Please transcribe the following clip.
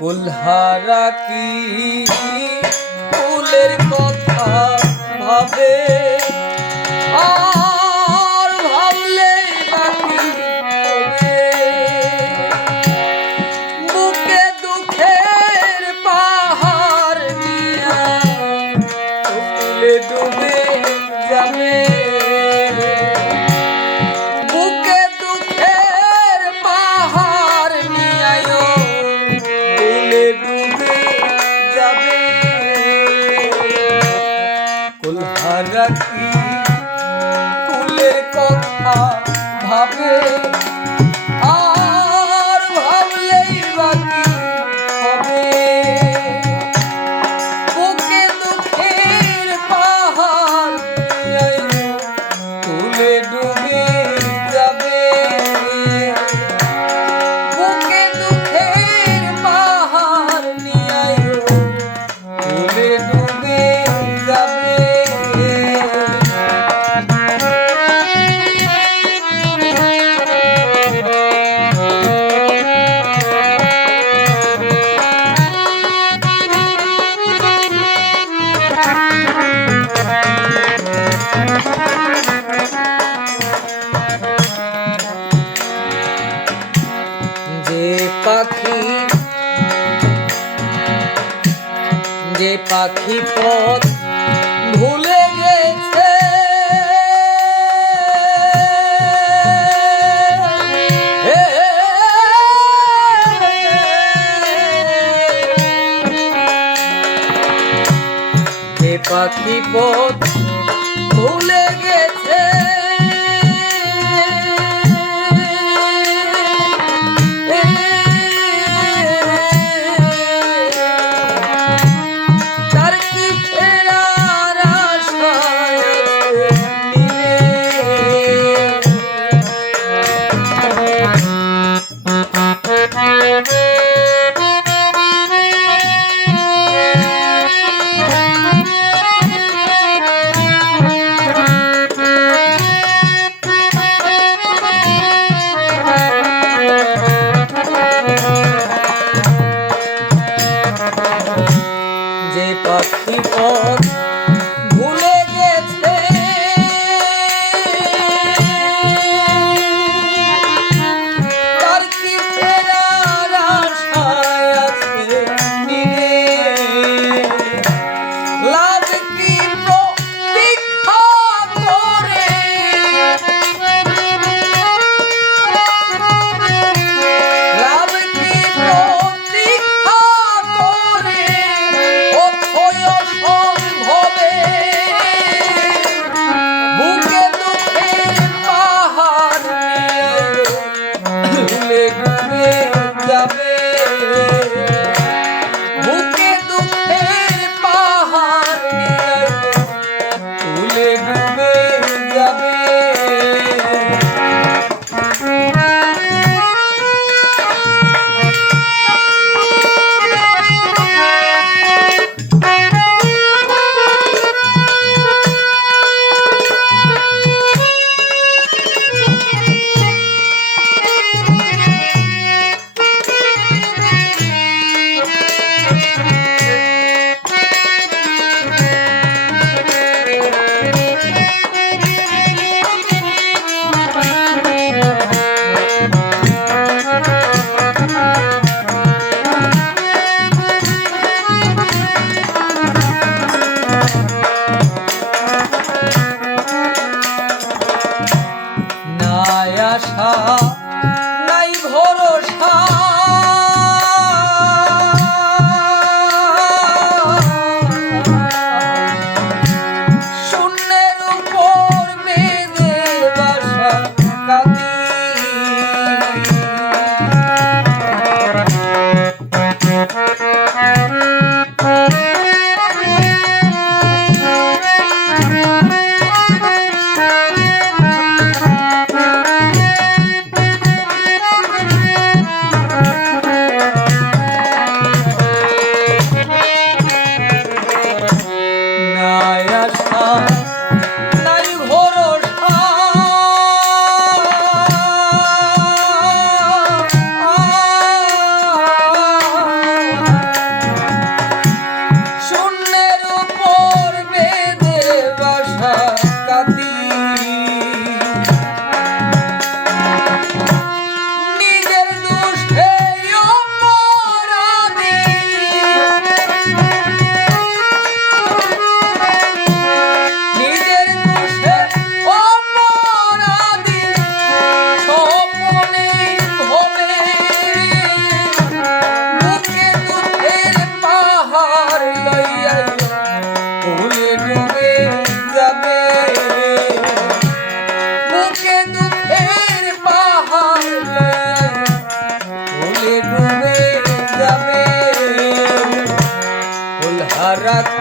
কুলহারা কি? ফুলের কথা ভাবে। আ ভারতী কুলে কথা ভাবে পাখি পথ ভুলে গেছে পাখি পথ ভুলে গেছে Thank you. আশা সারা কি